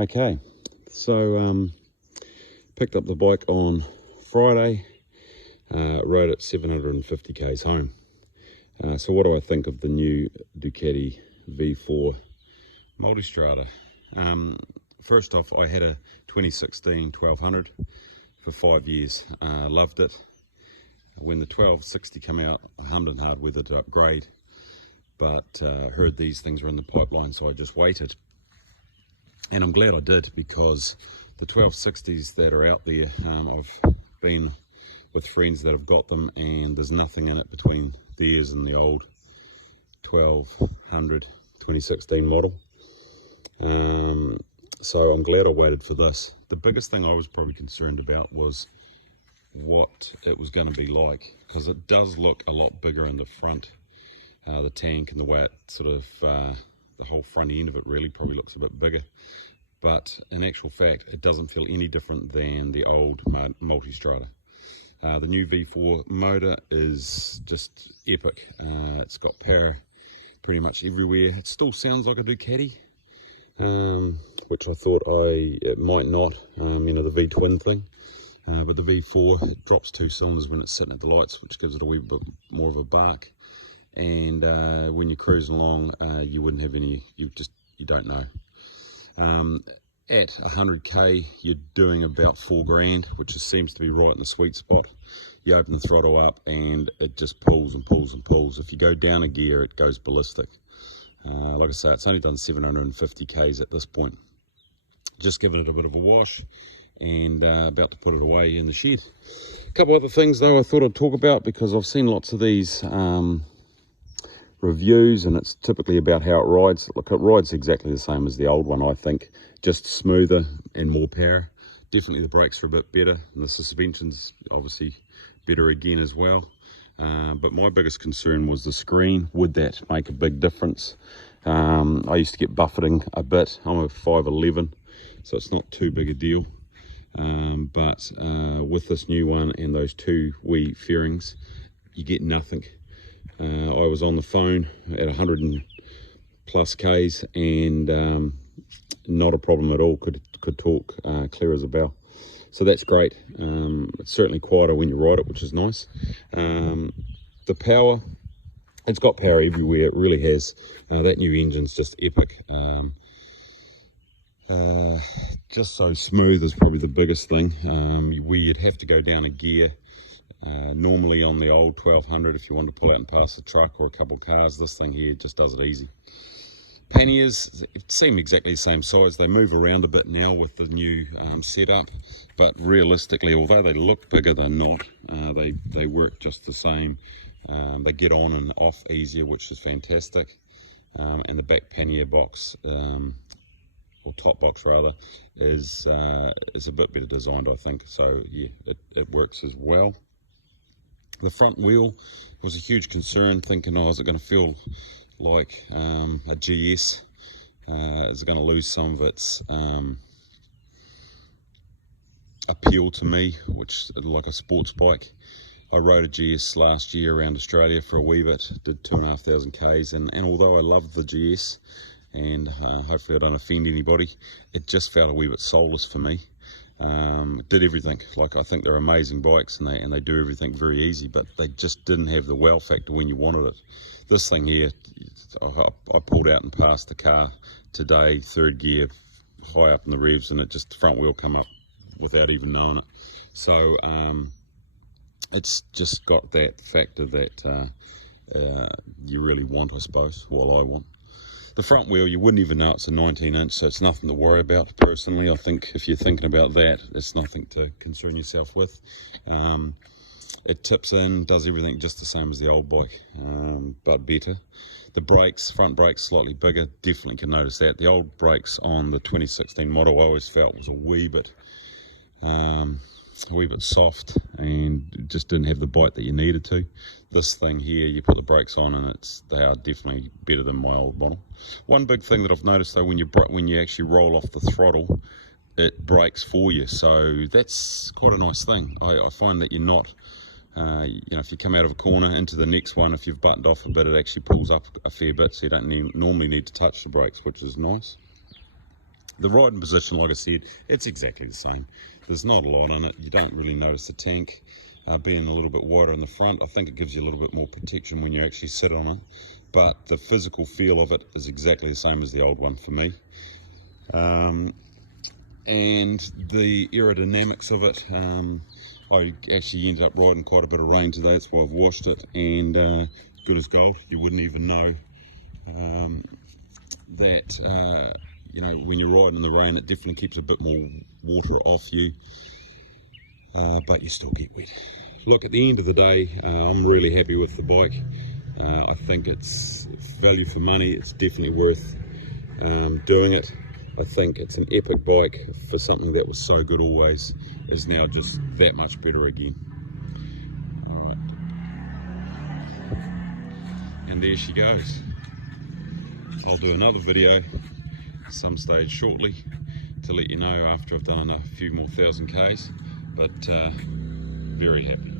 Okay, so picked up the bike on Friday, rode it 750 k's home. So what do I think of the new Ducati V4 Multistrada? First off, I had a 2016 1200 for 5 years, loved it. When the 1260 came out, I hummed and hard with it to upgrade, but heard these things were in the pipeline, so I just waited. And I'm glad I did, because the 1260s that are out there, I've been with friends that have got them, and there's nothing in it between theirs and the old 1200 2016 model. So I'm glad I waited for this. The biggest thing I was probably concerned about was what it was going to be like, because it does look a lot bigger in the front. The tank and the way it sort of, the whole front end of it really probably looks a bit bigger. But in actual fact, it doesn't feel any different than the old Multistrada. The new V4 motor is just epic. It's got power pretty much everywhere. It still sounds like a Ducati, which I thought it might not, you know, the V-twin thing. But the V4, it drops 2 cylinders when it's sitting at the lights, which gives it a wee bit more of a bark. And when you're cruising along, you wouldn't have any, you don't know. At 100k, you're doing about 4 grand, which seems to be right in the sweet spot. You open the throttle up and it just pulls and pulls and pulls. If you go down a gear, it goes ballistic. Like I say, it's only done 750 k's at this point. Just giving it a bit of a wash and about to put it away in the shed. A couple other things though I thought I'd talk about, because I've seen lots of these reviews, and it's typically about how it rides. Look, it rides exactly the same as the old one, I think, just smoother and more power. Definitely the brakes are a bit better, and the suspension's obviously better again as well. But my biggest concern was the screen. Would that make a big difference? I used to get buffeting a bit. I'm a 5'11", so it's not too big a deal. But with this new one and those 2 wee fairings, you get nothing. I was on the phone at 100 and plus k's and not a problem at all. Could talk clear as a bell. So that's great. It's certainly quieter when you ride it, which is nice. The power, it's got power everywhere. It really has. That new engine's just epic. Just so smooth is probably the biggest thing. Where you'd have to go down a gear. Normally on the old 1200, if you want to pull out and pass a truck or a couple of cars, this thing here just does it easy. Panniers seem exactly the same size. They move around a bit now with the new setup, but realistically, although they look bigger, they're not. They work just the same. They get on and off easier, which is fantastic. And the back pannier box, or top box rather, is a bit better designed, I think. So yeah, it works as well. The front wheel was a huge concern, thinking, oh, is it going to feel like a GS? Is it going to lose some of its appeal to me, which like a sports bike? I rode a GS last year around Australia for a wee bit, did 2,500 k's, and although I loved the GS, and hopefully I don't offend anybody, it just felt a wee bit soulless for me. It did everything. Like, I think they're amazing bikes, and they do everything very easy, but they just didn't have the wow factor when you wanted it. This thing here, I pulled out and passed the car today, 3rd gear, high up in the revs, and it just, the front wheel come up without even knowing it. So it's just got that factor that you really want, I suppose. Well, I want. The front wheel, you wouldn't even know it's a 19-inch, so it's nothing to worry about. Personally, I think if you're thinking about that, it's nothing to concern yourself with. It tips in, does everything just the same as the old bike, but better. The brakes, front brakes slightly bigger, definitely can notice that. The old brakes on the 2016 model I always felt was a wee bit soft and just didn't have the bite that you needed to. This thing here, you put the brakes on and they are definitely better than my old model. One big thing that I've noticed though, when you actually roll off the throttle, it brakes for you, so that's quite a nice thing. I find that you're not, you know, if you come out of a corner into the next one, if you've buttoned off a bit, it actually pulls up a fair bit, so you don't normally need to touch the brakes, which is nice. The riding position, like I said, it's exactly the same. There's not a lot on it. You don't really notice the tank being a little bit wider in the front. I think it gives you a little bit more protection when you actually sit on it, but the physical feel of it is exactly the same as the old one for me. And the aerodynamics of it, I actually ended up riding quite a bit of rain today. That's why I've washed it, and good as gold. You wouldn't even know that you know, when you're riding in the rain, it definitely keeps a bit more water off you, but you still get wet. Look, at the end of the day, I'm really happy with the bike. I think it's value for money. It's definitely worth doing it. I think it's an epic bike for something that was so good always, is now just that much better again. All right. And there she goes. I'll do another video at some stage shortly to let you know after I've done a few more 1,000 Ks, but very happy.